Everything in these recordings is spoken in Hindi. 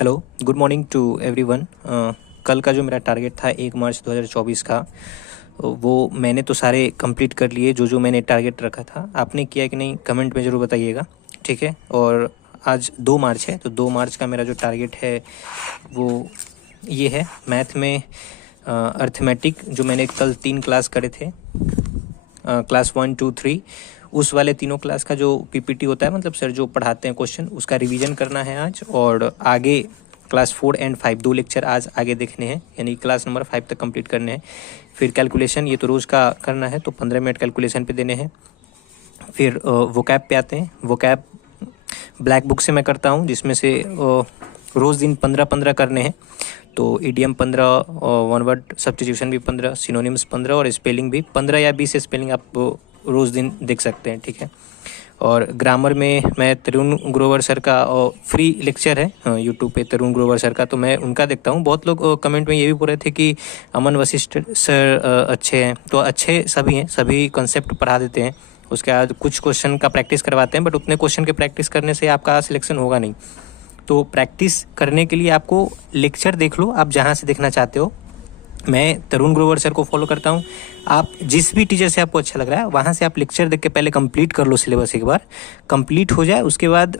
Hello, good morning to everyone. कल का जो मेरा टारगेट था 1 मार्च 2024 का, वो मैंने तो सारे कंप्लीट कर लिए जो मैंने टारगेट रखा था। आपने किया कि नहीं, कमेंट में ज़रूर बताइएगा, ठीक है। और आज 2 मार्च है, तो 2 मार्च का मेरा जो टारगेट है वो ये है। मैथ में अर्थमेटिक जो मैंने कल 3 क्लास करे थे, क्लास 1, 2, 3, उस वाले तीनों क्लास का जो पीपीटी होता है, मतलब सर जो पढ़ाते हैं क्वेश्चन, उसका रिवीजन करना है आज। और आगे क्लास 4 एंड 5 2 लेक्चर आज आगे देखने हैं, यानी क्लास नंबर 5 तक कंप्लीट करने हैं। फिर कैलकुलेशन, ये तो रोज़ का करना है, तो 15 मिनट कैलकुलेशन पे देने हैं। फिर वोकैब पे आते हैं। वोकैब ब्लैक बुक से मैं करता हूँ, जिसमें से रोज़ दिन 15-15 करने हैं। तो ईडियम 15, वन वर्ड सब्स्टिट्यूशन भी 15, सिनोनिम्स 15 और स्पेलिंग भी 15 या 20 स्पेलिंग आप रोज़ दिन देख सकते हैं, ठीक है। और ग्रामर में मैं तरुण ग्रोवर सर का फ्री लेक्चर है यूट्यूब पे, तरुण ग्रोवर सर का, तो मैं उनका देखता हूँ। बहुत लोग कमेंट में ये भी बोल रहे थे कि अमन वशिष्ठ सर अच्छे हैं, तो अच्छे सभी हैं, सभी कॉन्सेप्ट पढ़ा देते हैं। उसके बाद कुछ क्वेश्चन का प्रैक्टिस करवाते हैं, बट उतने क्वेश्चन के प्रैक्टिस करने से आपका सिलेक्शन होगा नहीं। तो प्रैक्टिस करने के लिए आपको लेक्चर देख लो, आप जहाँ से देखना चाहते हो। मैं तरुण ग्रोवर सर को फॉलो करता हूँ। आप जिस भी टीचर से आपको अच्छा लग रहा है, वहाँ से आप लेक्चर देख के पहले कंप्लीट कर लो सिलेबस। एक बार कंप्लीट हो जाए, उसके बाद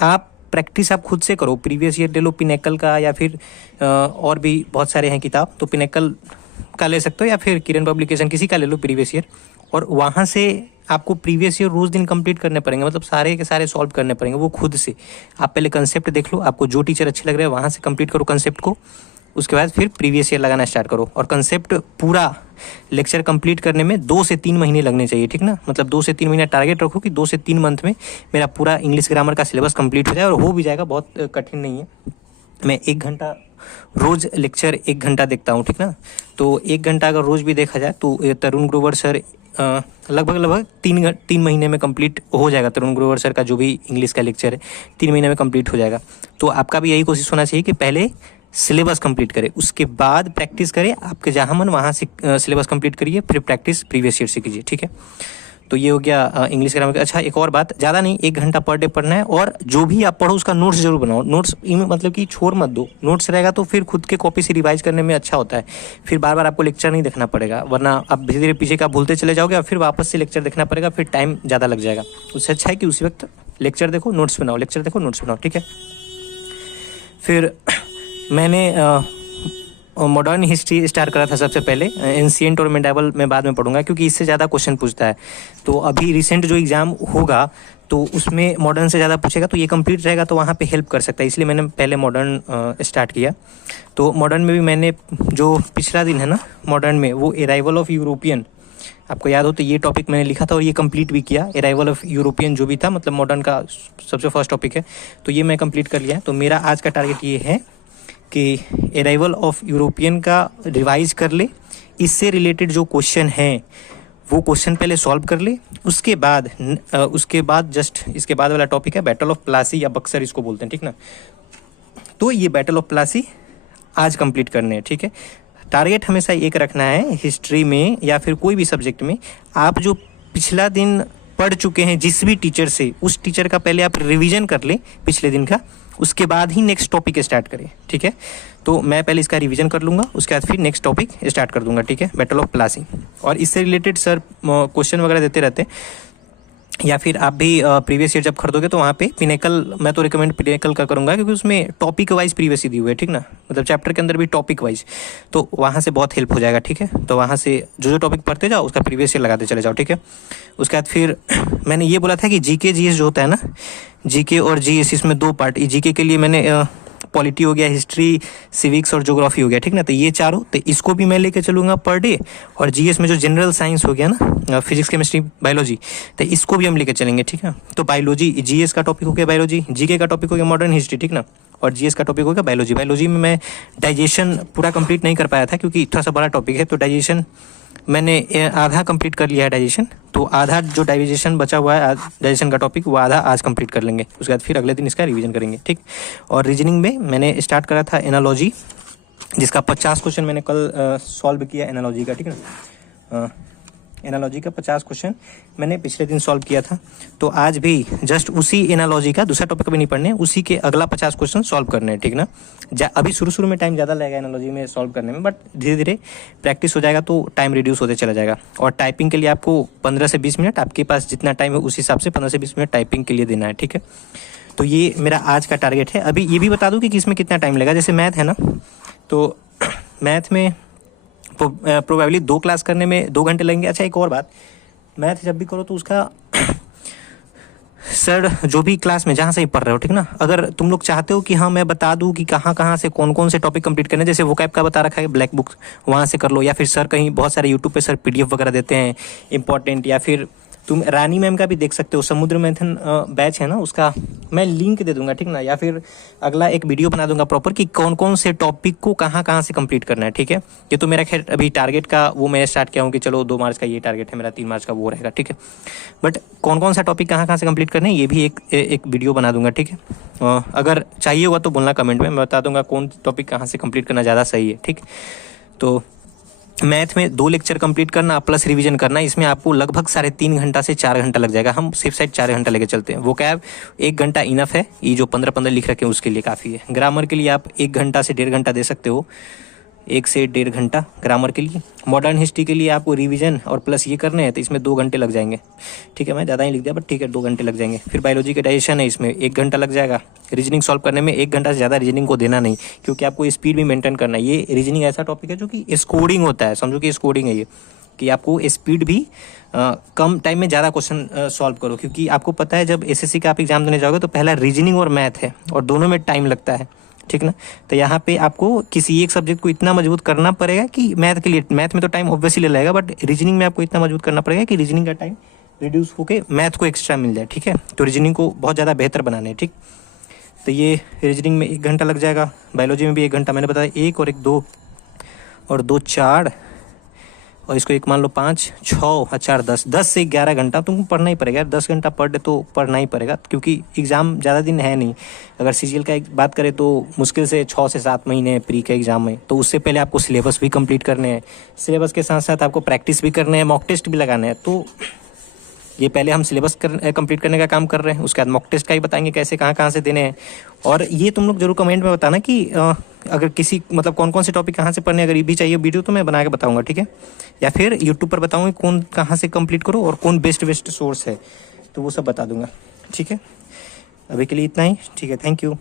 आप प्रैक्टिस आप खुद से करो। प्रीवियस ईयर ले लो पिनेकल का, या फिर और भी बहुत सारे हैं किताब, तो पिनेकल का ले सकते हो, या फिर किरण पब्लिकेशन किसी का ले लो प्रीवियस ईयर। और वहाँ से आपको प्रीवियस ईयर रोज़ दिन कंप्लीट करने पड़ेंगे, मतलब सारे के सारे सॉल्व करने पड़ेंगे वो खुद से। आप पहले कंसेप्ट देख लो, आपको जो टीचर अच्छे लग रहे हैं वहाँ से कंप्लीट करो कंसेप्ट को। उसके बाद फिर प्रीवियस ईयर लगाना स्टार्ट करो। और कंसेप्ट पूरा लेक्चर कंप्लीट करने में 2 से 3 महीने लगने चाहिए, ठीक ना। मतलब 2 से 3 महीना टारगेट रखो कि 2 से 3 मंथ में मेरा पूरा इंग्लिश ग्रामर का सिलेबस कंप्लीट हो जाए, और हो भी जाएगा, बहुत कठिन नहीं है। मैं 1 घंटा रोज़ लेक्चर 1 घंटा देखता हूँ, ठीक ना। तो 1 घंटा अगर रोज़ भी देखा जाए तो तरुण ग्रोवर सर लगभग 3 महीने में कंप्लीट हो जाएगा। तरुण ग्रोवर सर का जो भी इंग्लिश का लेक्चर है 3 महीने में कंप्लीट हो जाएगा। तो आपका भी यही कोशिश होना चाहिए कि पहले सिलेबस कंप्लीट करें, उसके बाद प्रैक्टिस करें। आपके जहाँ मन वहाँ से सिलेबस कंप्लीट करिए, फिर प्रैक्टिस प्रीवियस ईयर से कीजिए, ठीक है। तो ये हो गया इंग्लिश ग्रामर का। अच्छा, एक और बात, ज़्यादा नहीं, 1 घंटा पर डे पढ़ना है। और जो भी आप पढ़ो उसका नोट्स जरूर बनाओ। नोट्स मतलब कि छोड़ मत दो, नोट्स रहेगा तो फिर खुद के कॉपी से रिवाइज करने में अच्छा होता है। फिर बार बार आपको लेक्चर नहीं देखना पड़ेगा, वरना आप धीरे धीरे पीछे का भूलते चले जाओगे और फिर वापस से लेक्चर देखना पड़ेगा, फिर टाइम ज़्यादा लग जाएगा। उससे अच्छा है कि उसी वक्त लेक्चर देखो, नोट्स बनाओ, लेक्चर देखो, नोट्स बनाओ, ठीक है। फिर मैंने मॉडर्न हिस्ट्री स्टार्ट करा था सबसे पहले। एंशिएंट और मेडावल मैं बाद में पढ़ूंगा, क्योंकि इससे ज़्यादा क्वेश्चन पूछता है। तो अभी रिसेंट जो एग्ज़ाम होगा तो उसमें मॉडर्न से ज़्यादा पूछेगा, तो ये कंप्लीट रहेगा तो वहाँ पे हेल्प कर सकता है, इसलिए मैंने पहले मॉडर्न स्टार्ट किया। तो मॉडर्न में भी मैंने जो पिछला दिन है ना मॉडर्न में, वो अराइवल ऑफ यूरोपियन, आपको याद हो तो ये टॉपिक मैंने लिखा था और ये कंप्लीट भी किया। अराइवल ऑफ यूरोपियन जो भी था, मतलब मॉडर्न का सबसे फर्स्ट टॉपिक है, तो ये मैं कंप्लीट कर लिया। तो मेरा आज का टारगेट ये है कि अराइवल ऑफ यूरोपियन का रिवाइज कर ले, इससे रिलेटेड जो क्वेश्चन हैं वो क्वेश्चन पहले सॉल्व कर ले। उसके बाद जस्ट इसके बाद वाला टॉपिक है बैटल ऑफ प्लासी, या बक्सर इसको बोलते हैं, ठीक ना। तो ये बैटल ऑफ प्लासी आज कंप्लीट करने हैं, ठीक है। टारगेट हमेशा एक रखना है हिस्ट्री में या फिर कोई भी सब्जेक्ट में। आप जो पिछला दिन पढ़ चुके हैं जिस भी टीचर से, उस टीचर का पहले आप रिवीजन कर लें पिछले दिन का, उसके बाद ही नेक्स्ट टॉपिक स्टार्ट करें, ठीक है। तो मैं पहले इसका रिवीजन कर लूँगा, उसके बाद फिर नेक्स्ट टॉपिक स्टार्ट कर दूंगा, ठीक है, बैटल ऑफ प्लासी। और इससे रिलेटेड सर क्वेश्चन वगैरह देते रहते हैं, या फिर आप भी प्रीवियस ईयर जब खरीदोगे तो वहाँ पे पिनेकल, मैं तो रिकमेंड पिनेकल का करूँगा, क्योंकि उसमें टॉपिक वाइज प्रीवियस दी हुई है, ठीक ना। मतलब चैप्टर के अंदर भी टॉपिक वाइज, तो वहाँ से बहुत हेल्प हो जाएगा, ठीक है। तो वहाँ से जो टॉपिक पढ़ते जाओ उसका प्रीवियस ईयर लगाते चले जाओ, ठीक है। उसके बाद फिर मैंने ये बोला था कि जीके जीएस जो होता है ना, जीके और जीएस, इसमें 2 पार्ट। जीके के लिए मैंने पॉलिटी हो गया, हिस्ट्री, सिविक्स और ज्योग्राफी हो गया, ठीक ना। तो ये चारों, तो इसको भी मैं लेके चलूँगा पर डे। और जीएस में जो जनरल साइंस हो गया ना, फिजिक्स, केमिस्ट्री, बायोलॉजी, तो इसको भी हम लेके चलेंगे, ठीक है। तो बायोलॉजी, जीएस का टॉपिक हो गया बायोलॉजी, जीके का टॉपिक हो गया मॉडर्न हिस्ट्री, ठीक ना। और जीएस का टॉपिक हो गया बायोलॉजी। बायोलॉजी में मैं डाइजेशन पूरा कंप्लीट नहीं कर पाया था, क्योंकि थोड़ा सा बड़ा टॉपिक है, तो डाइजेशन मैंने आधा कंप्लीट कर लिया है डाइजेशन। तो आधा जो डाइजेशन बचा हुआ है डाइजेशन का टॉपिक, वो आधा आज कंप्लीट कर लेंगे। उसके बाद फिर अगले दिन इसका रिवीजन करेंगे, ठीक। और रीजनिंग में मैंने स्टार्ट करा था एनालॉजी, जिसका 50 क्वेश्चन मैंने कल सॉल्व किया एनालॉजी का, ठीक है ना। एनालॉजी का 50 क्वेश्चन मैंने पिछले दिन सॉल्व किया था, तो आज भी जस्ट उसी एनालॉजी का, दूसरा टॉपिक भी नहीं पढ़ने, उसी के अगला 50 क्वेश्चन सॉल्व करने हैं, ठीक ना। अभी शुरू में टाइम ज़्यादा लगेगा एनालॉजी में सॉल्व करने में, बट धीरे धीरे प्रैक्टिस हो जाएगा तो टाइम रिड्यूस होते चला जाएगा। और टाइपिंग के लिए आपको 15 से 20 मिनट, आपके पास जितना टाइम है उस हिसाब से 15 से 20 मिनट टाइपिंग के लिए देना है, ठीक है। तो ये मेरा आज का टारगेट है। अभी ये भी बता दूं कि इसमें कितना टाइम लगेगा। जैसे मैथ है ना, तो मैथ में प्रोबेबली 2 क्लास करने में 2 घंटे लगेंगे। अच्छा, एक और बात, मैथ जब भी करो तो उसका सर जो भी क्लास में जहाँ से ही पढ़ रहे हो, ठीक ना, अगर तुम लोग चाहते हो कि हाँ मैं बता दूं कि कहाँ से कौन कौन से टॉपिक कंप्लीट करने, जैसे वोकैब का बता रखा है ब्लैक बुक, वहाँ से कर लो, या फिर सर कहीं बहुत सारे यूट्यूब पे सर PDF वगैरह देते हैं इंपॉर्टेंट, या फिर तुम रानी मैम का भी देख सकते हो, समुद्र मंथन बैच है ना, उसका मैं लिंक दे दूंगा, ठीक ना, या फिर अगला एक वीडियो बना दूंगा प्रॉपर कि कौन कौन से टॉपिक को कहाँ से कंप्लीट करना है, ठीक है। ये तो मेरा खैर अभी टारगेट का वो मैंने स्टार्ट किया हूँ कि चलो 2 मार्च का ये टारगेट है मेरा, 3 मार्च का वो रहेगा, ठीक है। बट कौन कौन सा टॉपिक कहाँ से कंप्लीट करना है ये भी एक वीडियो बना दूंगा, ठीक है। अगर चाहिए होगा तो बोलना कमेंट में, मैं बता दूंगा कौन टॉपिक कहाँ से कंप्लीट करना ज़्यादा सही है, ठीक। तो मैथ में 2 लेक्चर कंप्लीट करना प्लस रिवीजन करना, इसमें आपको लगभग 3.5 घंटा से 4 घंटा लग जाएगा। हम सिर्फ साइड 4 घंटा लेके चलते हैं। वो कैब 1 घंटा इनफ है, ये जो 15 लिख रखे हैं उसके लिए काफ़ी है। ग्रामर के लिए आप 1 घंटा से 1.5 घंटा दे सकते हो, 1 से 1.5 घंटा ग्रामर के लिए। मॉडर्न हिस्ट्री के लिए आपको रिवीजन और प्लस ये करने हैं तो इसमें 2 घंटे लग जाएंगे, ठीक है। मैं ज़्यादा ही लिख दिया, बट ठीक है 2 घंटे लग जाएंगे। फिर बायोलॉजी के डाइजेशन है, इसमें 1 घंटा लग जाएगा। रीजनिंग सॉल्व करने में 1 घंटा से ज़्यादा रीजनिंग को देना नहीं, क्योंकि आपको स्पीड भी मेंटेन करना है। ये रीजनिंग ऐसा टॉपिक है जो कि स्कोरिंग होता है, समझो कि स्कोरिंग है ये, कि आपको स्पीड भी कम टाइम में ज़्यादा क्वेश्चन सॉल्व करो, क्योंकि आपको पता है जब SSC का आप एग्जाम देने जाओगे तो पहला रीजनिंग और मैथ है, और दोनों में टाइम लगता है, ठीक ना। तो यहाँ पे आपको किसी एक सब्जेक्ट को इतना मजबूत करना पड़ेगा कि मैथ के लिए, मैथ में तो टाइम ऑब्वियसली लगेगा, बट रीजनिंग में आपको इतना मजबूत करना पड़ेगा कि रीजनिंग का टाइम रिड्यूस होकर मैथ को एक्स्ट्रा मिल जाए, ठीक है। तो रीजनिंग को बहुत ज़्यादा बेहतर बनाना है, ठीक। तो ये रीजनिंग में 1 घंटा लग जाएगा। बायोलॉजी में भी 1 घंटा, मैंने बताया 1 और 1 2 और 2 4, और इसको 1 मान लो 5 6 और 4 10 से 11 घंटा तुमको पढ़ना ही पड़ेगा। 10 घंटा पर डे तो पढ़ना ही पड़ेगा, क्योंकि एग्ज़ाम ज़्यादा दिन है नहीं। अगर CGL का एक बात करें तो मुश्किल से 6 से 7 महीने प्री के एग्ज़ाम में, तो उससे पहले आपको सिलेबस भी कंप्लीट करने हैं। सिलेबस के साथ साथ आपको प्रैक्टिस भी करने हैं, मॉक टेस्ट भी लगाने हैं। तो ये पहले हम सिलेबस कंप्लीट करने का काम कर रहे हैं, उसके बाद मॉक टेस्ट का ही बताएंगे कैसे कहाँ से देने हैं। और ये तुम लोग जरूर कमेंट में बताना कि अगर किसी मतलब कौन कौन से टॉपिक कहाँ से पढ़ने, अगर ये भी चाहिए वीडियो तो मैं बना के बताऊँगा, ठीक है। या फिर यूट्यूब पर बताऊँगा कौन कहाँ से कंप्लीट करो और कौन बेस्ट सोर्स है, तो वो सब बता दूँगा, ठीक है। अभी के लिए इतना ही, ठीक है। Thank you.